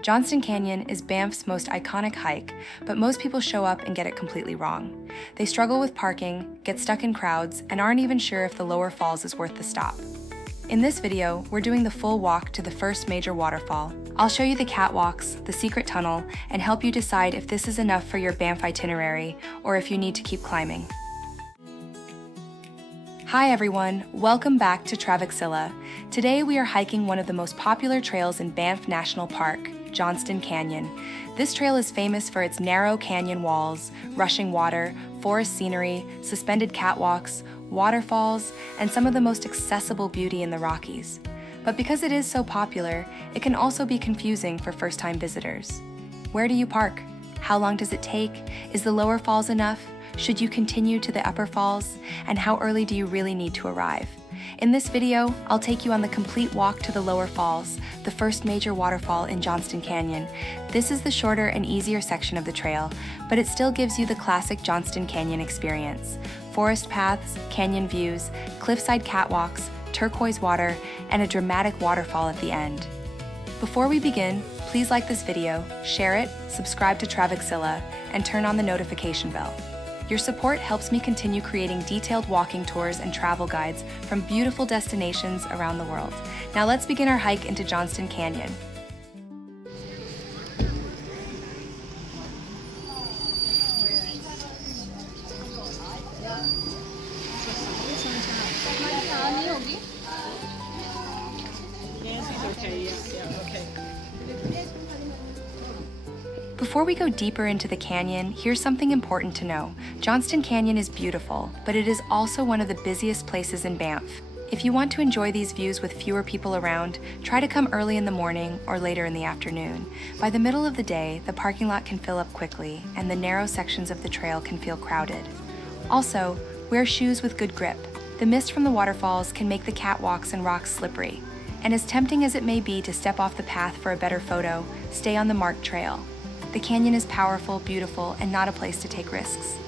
Johnston Canyon is Banff's most iconic hike, but most people show up and get it completely wrong. They struggle with parking, get stuck in crowds, and aren't even sure if the lower falls is worth the stop. In this video, we're doing the full walk to the first major waterfall. I'll show you the catwalks, the secret tunnel, and help you decide if this is enough for your Banff itinerary or if you need to keep climbing. Hi everyone, welcome back to Travexila. Today we are hiking one of the most popular trails in Banff National Park, Johnston Canyon. This trail is famous for its narrow canyon walls, rushing water, forest scenery, suspended catwalks, waterfalls, and some of the most accessible beauty in the Rockies. But because it is so popular, it can also be confusing for first-time visitors. Where do you park? How long does it take? Is the lower falls enough? Should you continue to the upper falls? And how early do you really need to arrive? In this video, I'll take you on the complete walk to the lower falls, the first major waterfall in Johnston Canyon. This is the shorter and easier section of the trail, but it still gives you the classic Johnston Canyon experience. Forest paths, canyon views, cliffside catwalks, turquoise water, and a dramatic waterfall at the end. Before we begin, please like this video, share it, subscribe to Travexila, and turn on the notification bell. Your support helps me continue creating detailed walking tours and travel guides from beautiful destinations around the world. Now let's begin our hike into Johnston Canyon. Before we go deeper into the canyon, here's something important to know. Johnston Canyon is beautiful, but it is also one of the busiest places in Banff. If you want to enjoy these views with fewer people around, try to come early in the morning or later in the afternoon. By the middle of the day, the parking lot can fill up quickly, and the narrow sections of the trail can feel crowded. Also, wear shoes with good grip. The mist from the waterfalls can make the catwalks and rocks slippery. And as tempting as it may be to step off the path for a better photo, stay on the marked trail. The canyon is powerful, beautiful, and not a place to take risks.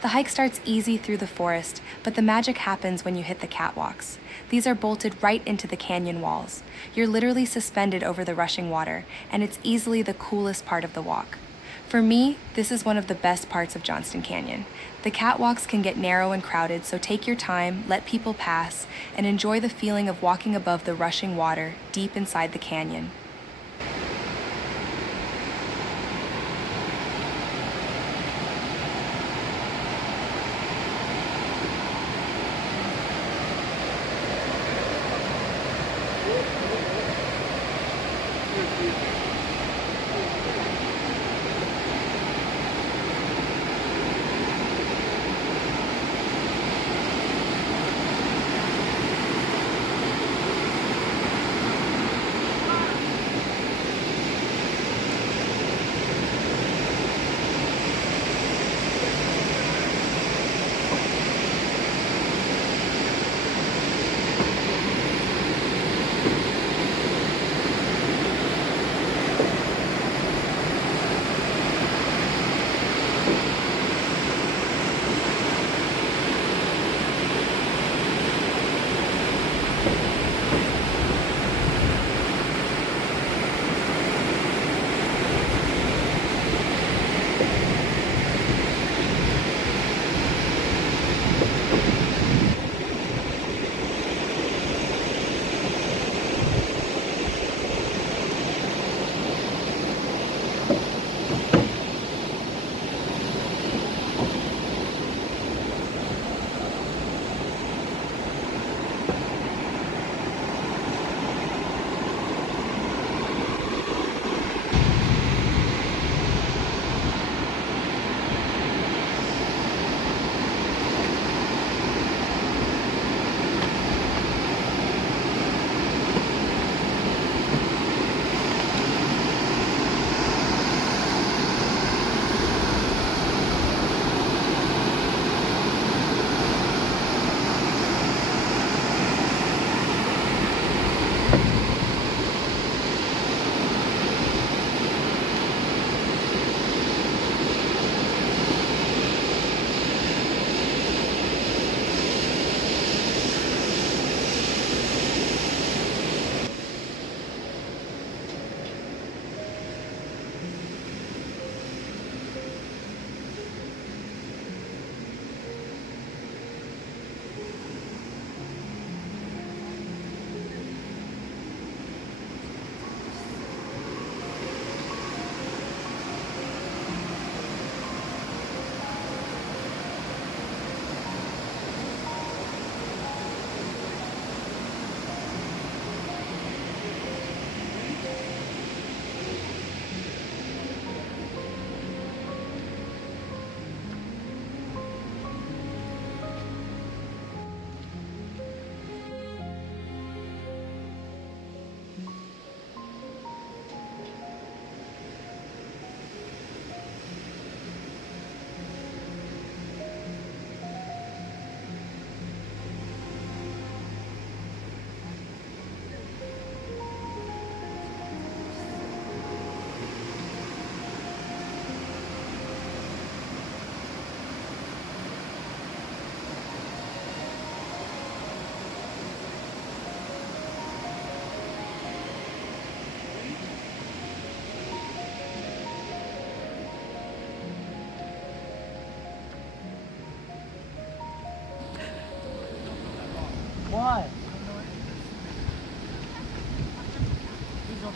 The hike starts easy through the forest, but the magic happens when you hit the catwalks. These are bolted right into the canyon walls. You're literally suspended over the rushing water, and it's easily the coolest part of the walk. For me, this is one of the best parts of Johnston Canyon. The catwalks can get narrow and crowded, so take your time, let people pass, and enjoy the feeling of walking above the rushing water deep inside the canyon.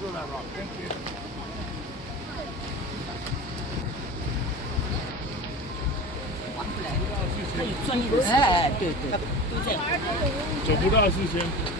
throw that rock. Thank you.走不到事先。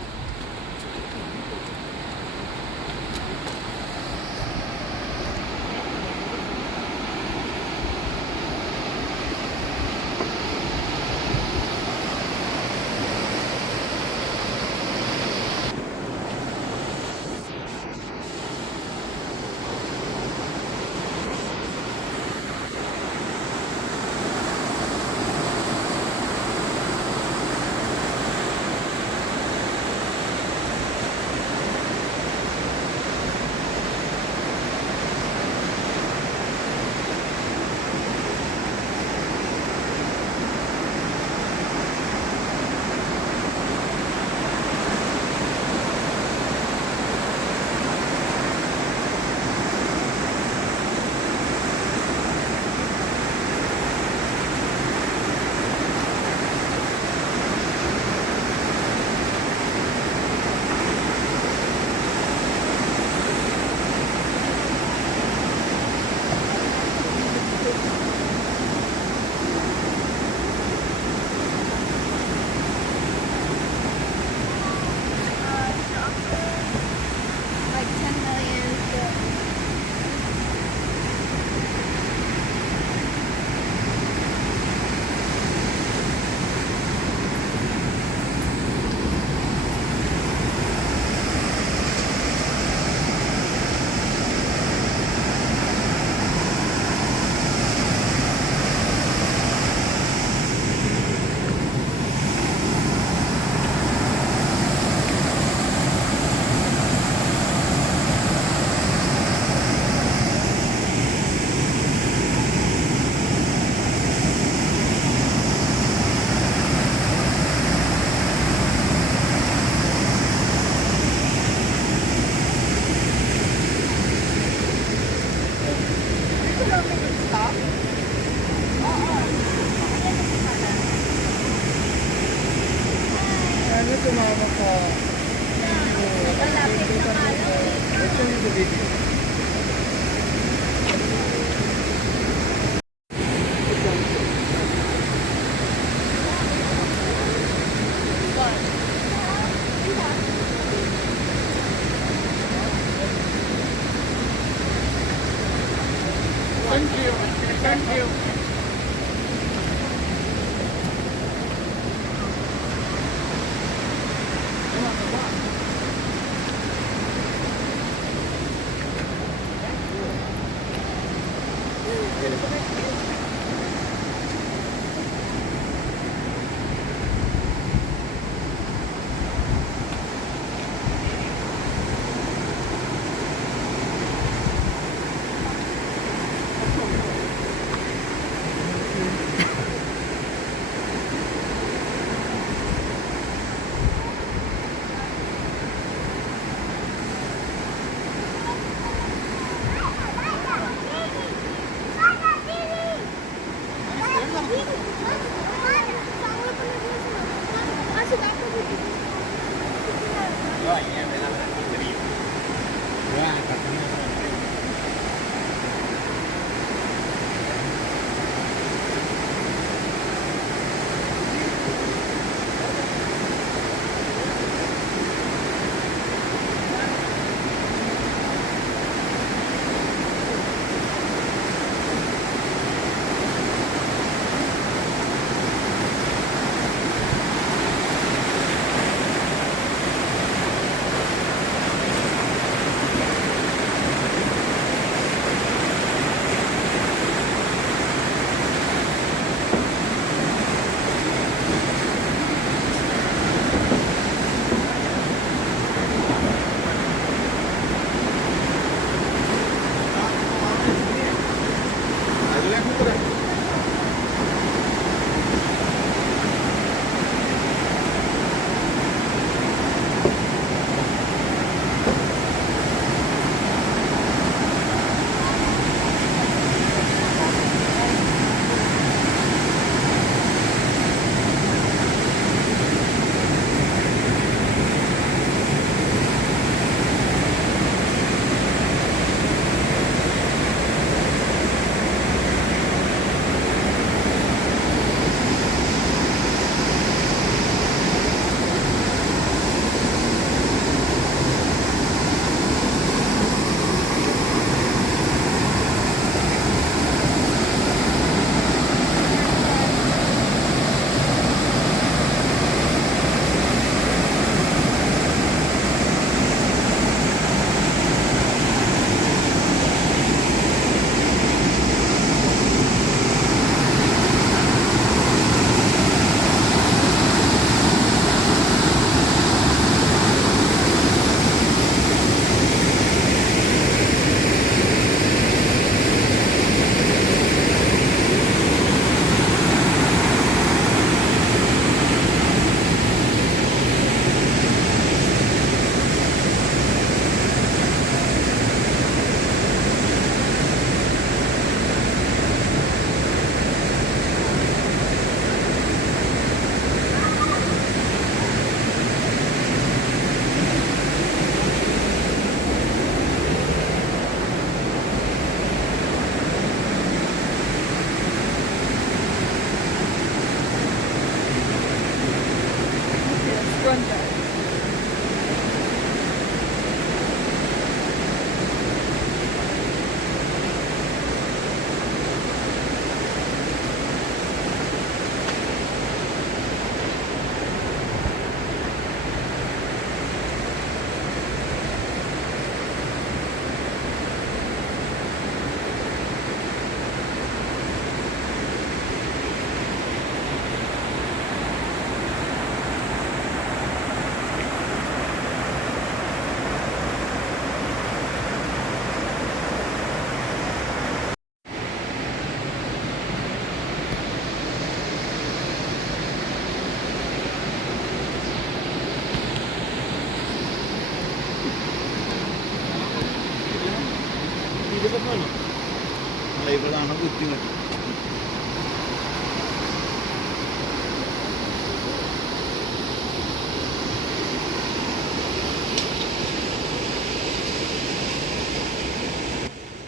ഇവിടാണ് ബുദ്ധിമുട്ട്.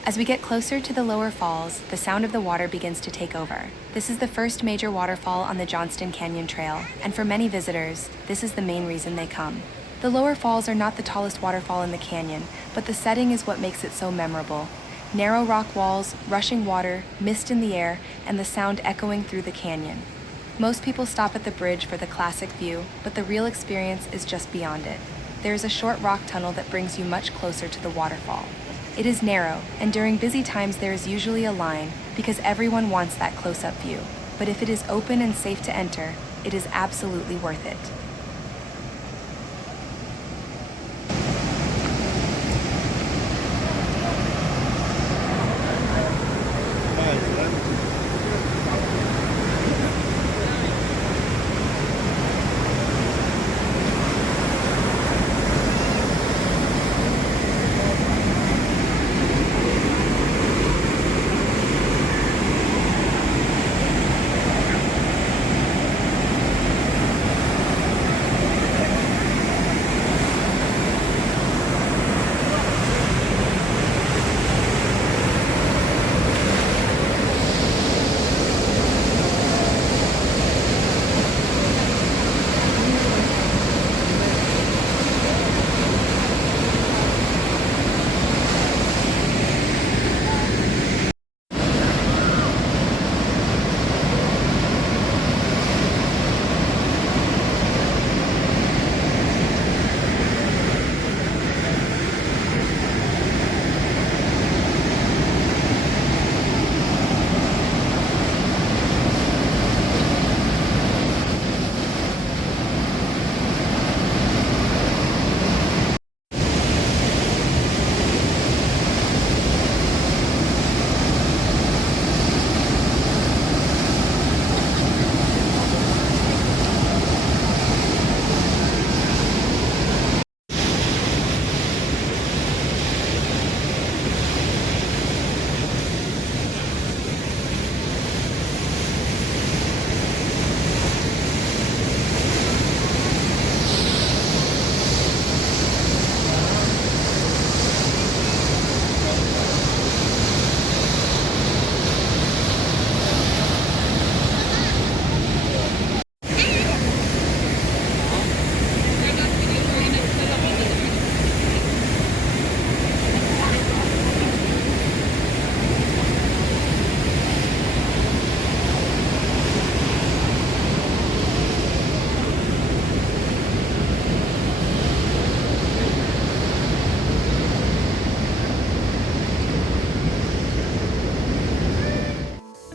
As we get closer to the lower falls, the sound of the water begins to take over. This is the first major waterfall on the Johnston Canyon Trail, and for many visitors, this is the main reason they come. The lower falls are not the tallest waterfall in the canyon, but the setting is what makes it so memorable. Narrow rock walls, rushing water, mist in the air, and the sound echoing through the canyon. Most people stop at the bridge for the classic view, but the real experience is just beyond it. There is a short rock tunnel that brings you much closer to the waterfall. It is narrow, and during busy times there is usually a line because everyone wants that close-up view. But if it is open and safe to enter, it is absolutely worth it.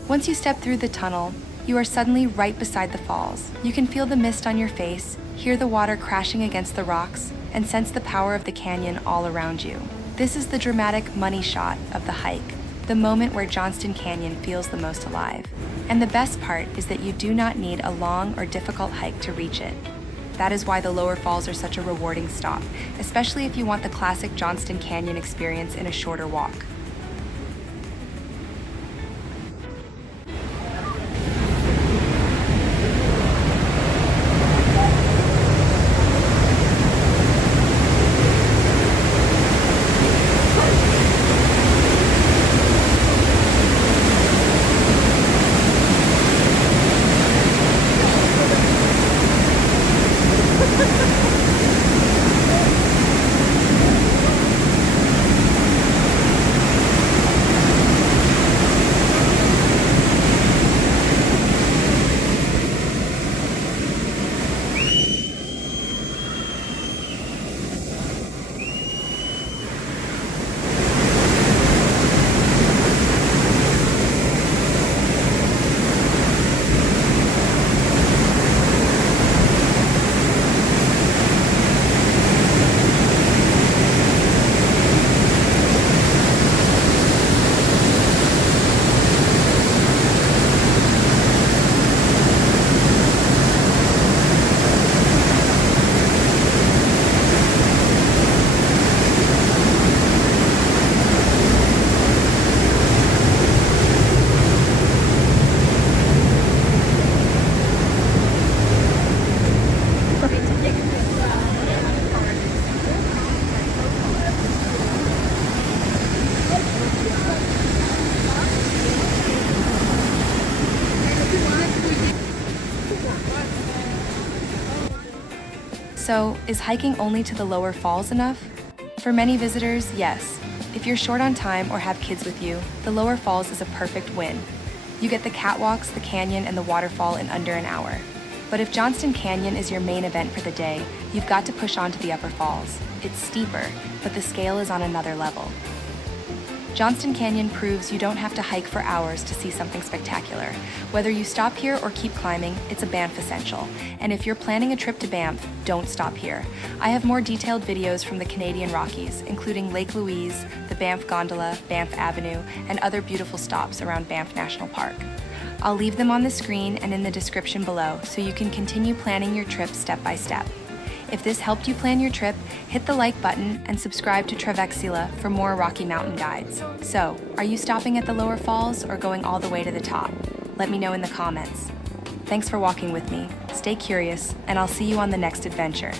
Once you step through the tunnel, you are suddenly right beside the falls. You can feel the mist on your face, hear the water crashing against the rocks, and sense the power of the canyon all around you. This is the dramatic money shot of the hike, the moment where Johnston Canyon feels the most alive. And the best part is that you do not need a long or difficult hike to reach it. That is why the lower falls are such a rewarding stop, especially if you want the classic Johnston Canyon experience in a shorter walk. So, is hiking only to the lower falls enough? For many visitors, yes. If you're short on time or have kids with you, the lower falls is a perfect win. You get the catwalks, the canyon, and the waterfall in under an hour. But if Johnston Canyon is your main event for the day, you've got to push on to the upper falls. It's steeper, but the scale is on another level. Johnston Canyon proves you don't have to hike for hours to see something spectacular. Whether you stop here or keep climbing, it's a Banff essential. And if you're planning a trip to Banff, don't stop here. I have more detailed videos from the Canadian Rockies, including Lake Louise, the Banff Gondola, Banff Avenue, and other beautiful stops around Banff National Park. I'll leave them on the screen and in the description below so you can continue planning your trip step by step. If this helped you plan your trip, hit the like button and subscribe to Travexila for more Rocky Mountain guides. So, are you stopping at the lower falls or going all the way to the top? Let me know in the comments. Thanks for walking with me. Stay curious, and I'll see you on the next adventure.